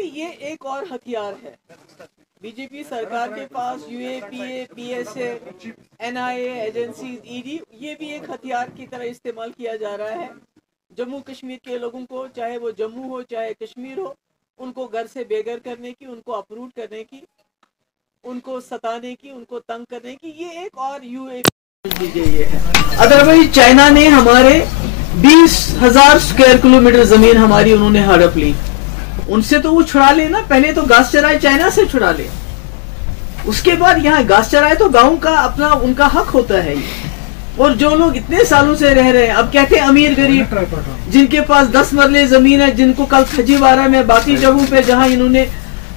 देखिए ये एक और हथियार है बीजेपी सरकार के पास। UAPA, PSA, NIA, agency, ED, ये भी एक हथियार की तरह इस्तेमाल किया जा रहा है। जम्मू कश्मीर के लोगों को, चाहे वो जम्मू हो चाहे कश्मीर हो, उनको घर से बेघर करने की, उनको अपरूट करने की, उनको सताने की, उनको तंग करने की, ये एक और यूएपी ये है। अदरवाइज चाइना ने हमारे 20,000 स्क्वायर किलोमीटर जमीन हमारी उन्होंने हड़प ली। उनसे तो वो छुड़ा ले ना, पहले तो घास चराए चाइना से छुड़ा ले, उसके बाद यहाँ घास चराए तो गांव का अपना उनका हक होता है ये। और जो लोग इतने सालों से रह रहे हैं, अब कहते हैं अमीर गरीब, जिनके पास 10 मरले जमीन है, जिनको कल खजीवारा में, बाकी जगहों पे जहां इन्होंने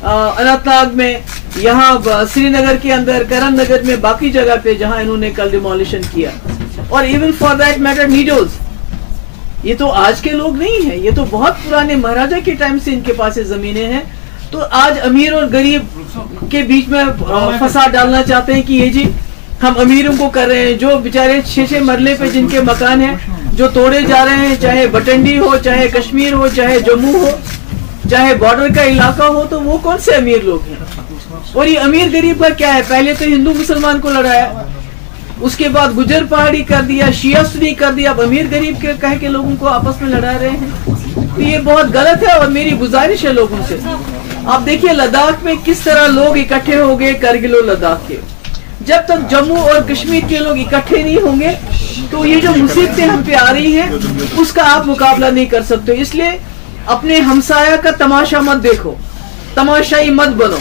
अनंतनाग में, यहाँ श्रीनगर के अंदर, करण नगर में, बाकी जगह पे जहां इन्होंने कल डिमोलिशन किया, और इवन फॉर दैट मैटर नीडोज, ये तो आज के लोग नहीं है, ये तो बहुत पुराने महाराजा के टाइम से इनके पास ये जमीनें हैं। तो आज अमीर और गरीब के बीच में फसाद डालना चाहते हैं कि ये जी हम अमीरों को कर रहे हैं, जो बेचारे 6-6 मरले पे जिनके मकान हैं जो तोड़े जा रहे हैं, चाहे बटंडी हो, चाहे कश्मीर हो, चाहे जम्मू हो, चाहे बॉर्डर का इलाका हो, तो वो कौन से अमीर लोग हैं। और ये अमीर गरीब का क्या है, पहले तो हिंदू मुसलमान को लड़ाया, उसके बाद गुजर पहाड़ी कर दिया, शिया सुन्नी कर दिया, अब अमीर गरीब के कह के लोगों को आपस में लड़ा रहे हैं। तो ये बहुत गलत है। और मेरी गुजारिश है लोगों से, आप देखिए लद्दाख में किस तरह लोग इकट्ठे हो गए, करगिल और लद्दाख के। जब तक जम्मू और कश्मीर के लोग इकट्ठे नहीं होंगे तो ये जो मुसीबतें हम पे आ रही हैं उसका आप मुकाबला नहीं कर सकते। इसलिए अपने हमसाया का तमाशा मत देखो, तमाशाई मत बनो,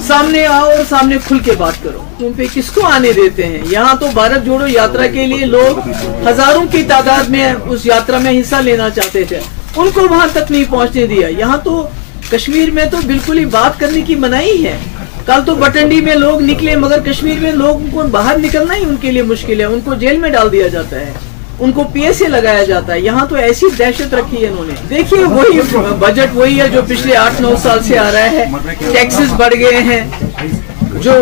सामने आओ और सामने खुल के बात करो। तुम पे किसको आने देते हैं। यहाँ तो भारत जोड़ो यात्रा के लिए लोग हजारों की तादाद में उस यात्रा में हिस्सा लेना चाहते थे, उनको वहां तक नहीं पहुंचने दिया। यहाँ तो कश्मीर में तो बिल्कुल ही बात करने की मनाही है। कल तो बटंडी में लोग निकले, मगर कश्मीर में लोगों को बाहर निकलना ही उनके लिए मुश्किल है, उनको जेल में डाल दिया जाता है, उनको पीएसए लगाया जाता है। यहाँ तो ऐसी दहशत रखी है इन्होंने। देखिए वही बजट वही है जो पिछले 8-9 साल से आ रहा है। टैक्सेस बढ़ गए हैं, जो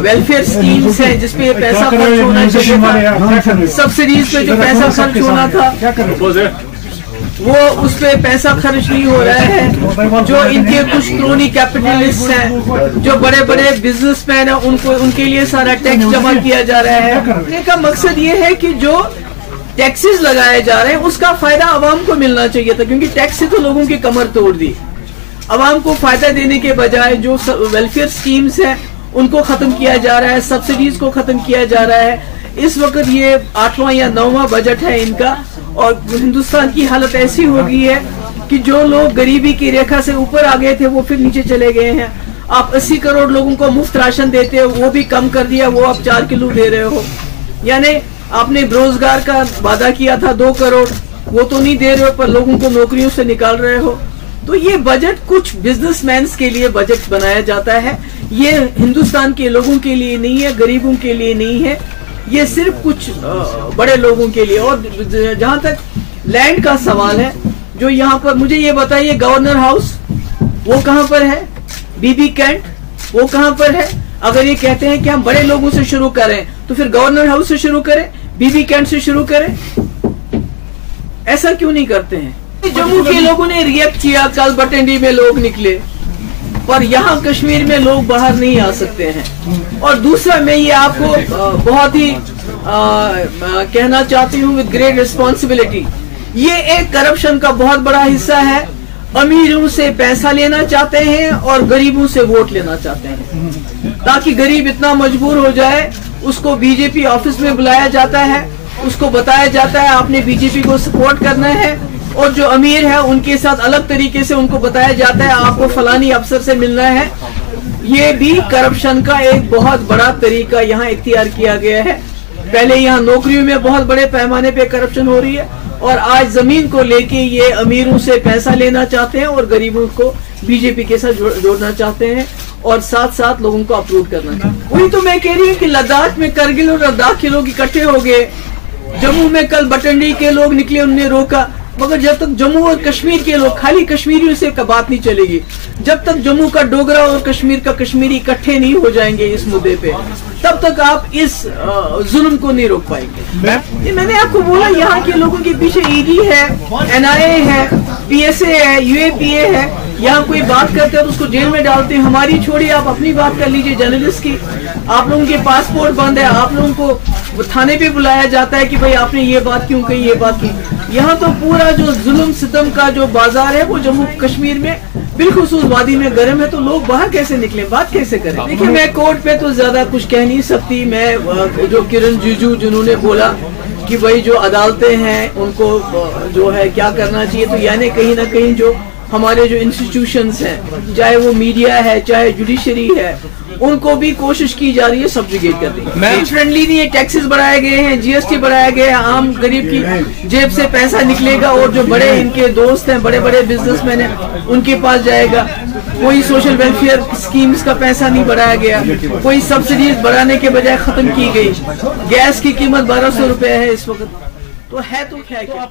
वेलफेयर स्कीम्स हैं जिसपे पैसा खर्च होना चाहिए था, सब्सिडीज पे जो पैसा खर्च होना था वो उस पे पैसा खर्च नहीं हो रहा है। जो इनके कुछ क्रोनी कैपिटलिस्ट हैं, जो बड़े बड़े बिजनेसमैन हैं, उनको उनके लिए सारा टैक्स जमा किया जा रहा है। कहने का मकसद ये है कि जो टैक्सेस लगाए जा रहे हैं उसका फायदा आवाम को मिलना चाहिए था, क्योंकि टैक्स से तो लोगों की कमर तोड़ दी। आवाम को फायदा देने के बजाय जो वेलफेयर स्कीम्स हैं उनको खत्म किया जा रहा है, सब्सिडीज को खत्म किया जा रहा है। इस वक्त ये 8वां या 9वां बजट है इनका, और हिंदुस्तान की हालत ऐसी हो गई है कि जो लोग गरीबी की रेखा से ऊपर आ गए थे वो फिर नीचे चले गए हैं। आप 80 करोड़ लोगों को मुफ्त राशन देते हो, वो भी कम कर दिया, वो आप 4 किलो दे रहे हो। यानी आपने बेरोजगार का वादा किया था 2 करोड़, वो तो नहीं दे रहे हो, पर लोगों को नौकरियों से निकाल रहे हो। तो ये बजट कुछ बिजनेसमैन के लिए बजट बनाया जाता है, ये हिंदुस्तान के लोगों के लिए नहीं है, गरीबों के लिए नहीं है, ये सिर्फ कुछ बड़े लोगों के लिए। और जहां तक लैंड का सवाल है, जो यहाँ पर मुझे ये बताइए, गवर्नर हाउस वो कहाँ पर है, बीबी कैंट वो कहाँ पर है। अगर ये कहते हैं कि हम बड़े लोगों से शुरू करें तो फिर गवर्नर हाउस से शुरू करें, बीबी कैंट से शुरू करें, ऐसा क्यों नहीं करते हैं। जम्मू के लोगों ने रिएक्ट किया, कल बटंडी में लोग निकले, पर यहाँ कश्मीर में लोग बाहर नहीं आ सकते हैं। और दूसरा मैं ये आपको बहुत ही कहना चाहती हूँ विद ग्रेट रिस्पॉन्सिबिलिटी, ये एक करप्शन का बहुत बड़ा हिस्सा है। अमीरों से पैसा लेना चाहते हैं और गरीबों से वोट लेना चाहते हैं, ताकि गरीब इतना मजबूर हो जाए, उसको बीजेपी ऑफिस में बुलाया जाता है, उसको बताया जाता है आपने बीजेपी को सपोर्ट करना है, और जो अमीर है उनके साथ अलग तरीके से उनको बताया जाता है आपको फलानी अफसर से मिलना है। ये भी करप्शन का एक बहुत बड़ा तरीका यहाँ इख्तियार किया गया है। पहले यहाँ नौकरियों में बहुत बड़े पैमाने पे करप्शन हो रही है, और आज जमीन को लेके ये अमीरों से पैसा लेना चाहते हैं और गरीबों को बीजेपी के साथ जोड़ना चाहते हैं, और साथ साथ लोगों को अपलोड करना चाहते हैं। वही तो मैं कह रही हूँ कि लद्दाख में करगिल और लद्दाख के लोग इकट्ठे हो गए, जम्मू में कल बटंडी के लोग निकले, उन्होंने रोका, मगर जब तक जम्मू और कश्मीर के लोग, खाली कश्मीरियों से बात नहीं चलेगी, जब तक जम्मू का डोगरा और कश्मीर का कश्मीरी इकट्ठे नहीं हो जाएंगे इस मुद्दे पे, तब तक आप इस जुल्म को नहीं रोक पाएंगे। मैंने आपको बोला, यहाँ के लोगों के पीछे ईडी है, एनआईए है, पीएसए है, यूएपीए है। यहाँ कोई बात करते हैं तो उसको जेल में डालते हैं। हमारी छोड़िए, आप अपनी बात कर लीजिए जर्नलिस्ट की। आप लोगों के पासपोर्ट बंद है, आप लोगों को थाने पे बुलाया जाता है कि भाई आपने ये बात क्यों कही, ये बात की। यहाँ तो पूरा जो जुल्म सितम का जो बाजार है वो जम्मू कश्मीर में बिलखुसूस वादी में गर्म है, तो लोग बाहर कैसे निकले, बात कैसे करें। देखिए, मैं कोर्ट पे तो ज्यादा कुछ कह नहीं सकती। मैं जो किरण रिजिजू जिन्होंने बोला कि भाई जो अदालतें हैं उनको जो है क्या करना चाहिए, तो यानी कहीं ना कहीं जो हमारे जो इंस्टीट्यूशंस हैं, चाहे वो मीडिया है, चाहे जुडिशरी है, उनको भी कोशिश की जा रही है सब्जुगेट करने की। फ्रेंडली नहीं है, टैक्सेस बढ़ाए गए हैं, जीएसटी बढ़ाया गया है, आम गरीब की जेब से पैसा निकलेगा और जो बड़े इनके दोस्त हैं, बड़े बड़े बिजनेसमैन हैं, उनके पास जाएगा। कोई सोशल वेलफेयर स्कीम्स का पैसा नहीं बढ़ाया गया, कोई सब्सिडीज बढ़ाने के बजाय खत्म की गई। गैस की कीमत 1200 रुपए है इस वक्त, तो है क्या?